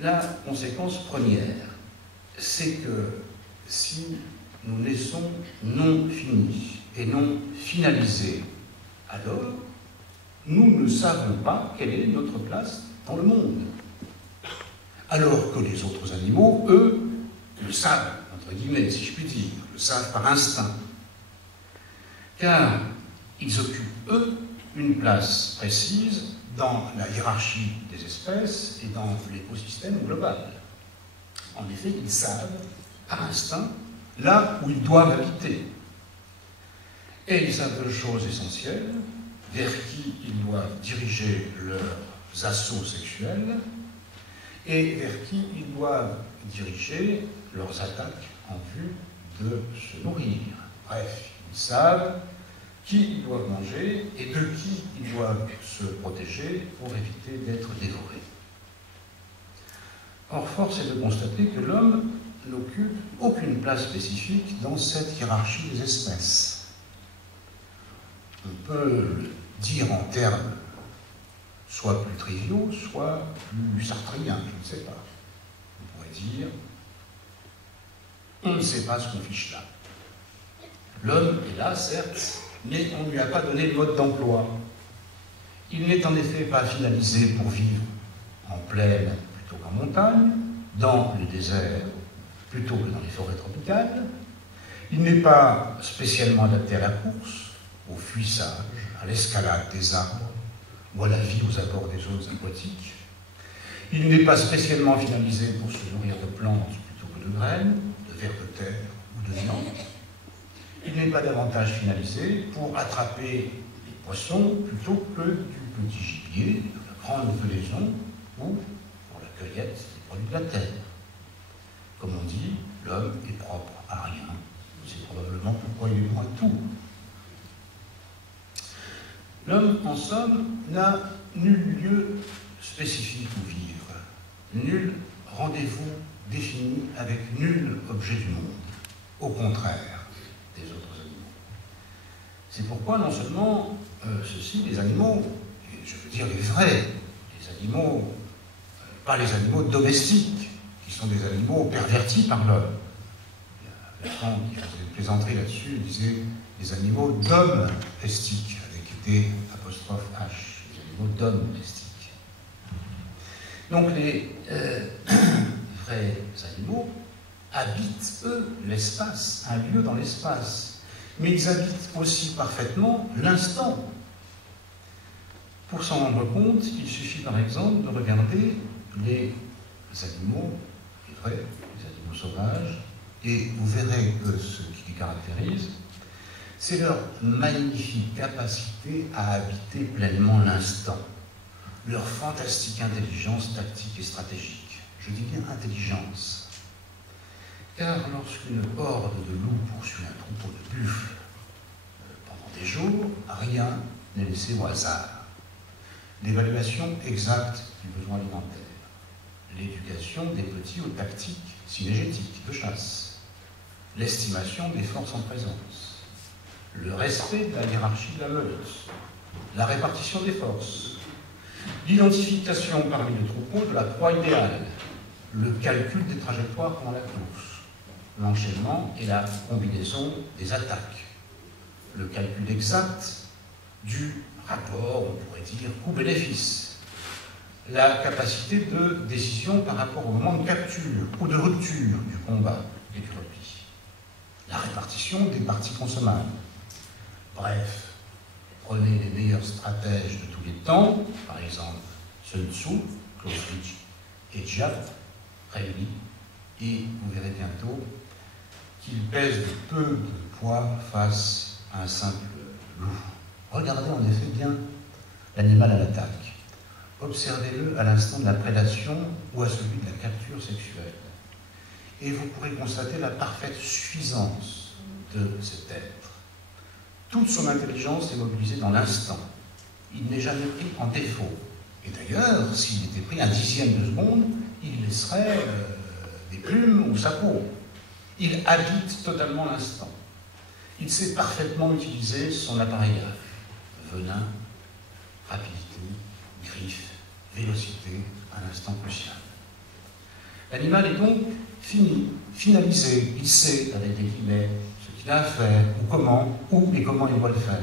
La conséquence première, c'est que si nous laissons non finis et non finalisés, alors nous ne savons pas quelle est notre place dans le monde. Alors que les autres animaux, eux, le savent, entre guillemets, si je puis dire, le savent par instinct. Car ils occupent, eux, une place précise dans la hiérarchie des espèces et dans l'écosystème global. En effet, ils savent, par instinct, là où ils doivent habiter. Et ils savent deux choses essentielles, vers qui ils doivent diriger leurs assauts sexuels et vers qui ils doivent diriger leurs attaques en vue de se nourrir. Bref, ils savent qui ils doivent manger et de qui ils doivent se protéger pour éviter d'être dévorés. Or, force est de constater que l'homme n'occupe aucune place spécifique dans cette hiérarchie des espèces. On peut le dire en termes soit plus triviaux, soit plus sartriens, je ne sais pas. On pourrait dire, on ne sait pas ce qu'on fiche là. L'homme est là, certes, mais on ne lui a pas donné le mode d'emploi. Il n'est en effet pas finalisé pour vivre en plaine plutôt qu'en montagne, dans les déserts plutôt que dans les forêts tropicales. Il n'est pas spécialement adapté à la course, au fuissage, à l'escalade des arbres ou à la vie aux abords des zones aquatiques. Il n'est pas spécialement finalisé pour se nourrir de plantes plutôt que de graines, de vers de terre ou de viande. Il n'est pas davantage finalisé pour attraper des poissons plutôt que du petit gibier, de la grande venaison ou pour la cueillette des produits de la terre. Comme on dit, l'homme est propre à rien. C'est probablement pourquoi il est bon à tout. L'homme, en somme, n'a nul lieu spécifique où vivre, nul rendez-vous défini avec nul objet du monde, au contraire des autres animaux. C'est pourquoi non seulement ceux-ci, les animaux, et je veux dire les vrais, les animaux, pas les animaux domestiques, qui sont des animaux pervertis par l'homme. Lacan, qui faisait une plaisanterie là-dessus, disait les animaux domestiques, avec des apostrophes H, les animaux domestiques. Donc les vrais animaux habitent, eux, l'espace, un lieu dans l'espace. Mais ils habitent aussi parfaitement l'instant. Pour s'en rendre compte, il suffit par exemple de regarder les animaux, les vrais, les animaux sauvages, et vous verrez que ce qui les caractérise, c'est leur magnifique capacité à habiter pleinement l'instant, leur fantastique intelligence tactique et stratégique. Je dis bien intelligence. Car lorsqu'une horde de loups poursuit un troupeau de buffles pendant des jours, rien n'est laissé au hasard. L'évaluation exacte du besoin alimentaire, l'éducation des petits aux tactiques synégétiques de chasse, l'estimation des forces en présence, le respect de la hiérarchie de la meute, la répartition des forces, l'identification parmi les troupeaux de la proie idéale, le calcul des trajectoires pendant la course, l'enchaînement et la combinaison des attaques, le calcul exact du rapport, on pourrait dire, coût-bénéfice, la capacité de décision par rapport au moment de capture ou de rupture du combat et du repli, la répartition des parties consommables. Bref, prenez les meilleurs stratèges de tous les temps, par exemple Sun Tzu, Clausewitz et Giap, réunis, et vous verrez bientôt qu'ils pèsent de peu de poids face à un simple loup. Regardez en effet bien l'animal à l'attaque. Observez-le à l'instant de la prédation ou à celui de la capture sexuelle. Et vous pourrez constater la parfaite suffisance de cet être. Toute son intelligence est mobilisée dans l'instant. Il n'est jamais pris en défaut. Et d'ailleurs, s'il était pris un dixième de seconde, il laisserait des plumes ou sa peau. Il habite totalement l'instant. Il sait parfaitement utiliser son appareillage. Venin, rapidité, griffes, vélocité, à l'instant crucial. L'animal est donc fini, finalisé, il sait, avec des guillemets, ce qu'il a à faire, ou comment, et comment il doit le faire.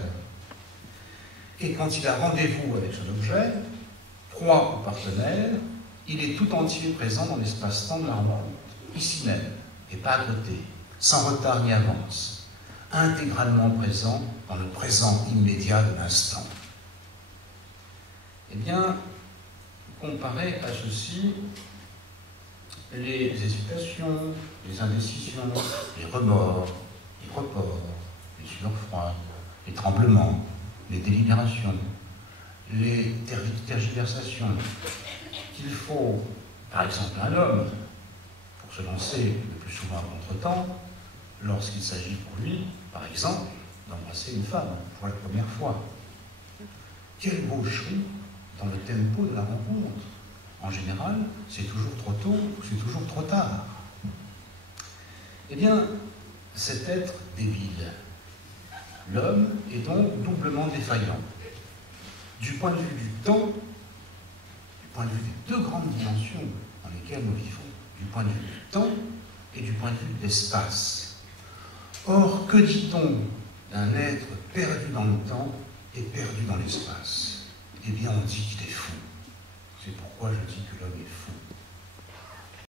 Et quand il a rendez-vous avec son objet, proie ou partenaire, il est tout entier présent dans l'espace-temps de la rencontre, ici même, et pas à côté, sans retard ni avance, intégralement présent dans le présent immédiat de l'instant. Eh bien, comparez à ceci les hésitations, les indécisions, les remords, les reports, les sueurs froides, les tremblements, les délibérations, les tergiversations qu'il faut, par exemple, à l'homme, pour se lancer le plus souvent à contre-temps, lorsqu'il s'agit pour lui, par exemple, d'embrasser une femme pour la première fois. Quel gaucherie dans le tempo de la rencontre. En général, c'est toujours trop tôt ou c'est toujours trop tard. Eh bien, cet être débile, l'homme est donc doublement défaillant. Du point de vue du temps, du point de vue des deux grandes dimensions dans lesquelles nous vivons, du point de vue du temps et du point de vue de l'espace. Or, que dit-on d'un être perdu dans le temps et perdu dans l'espace? Eh bien, on dit qu'il est fou. C'est pourquoi je dis que l'homme est fou.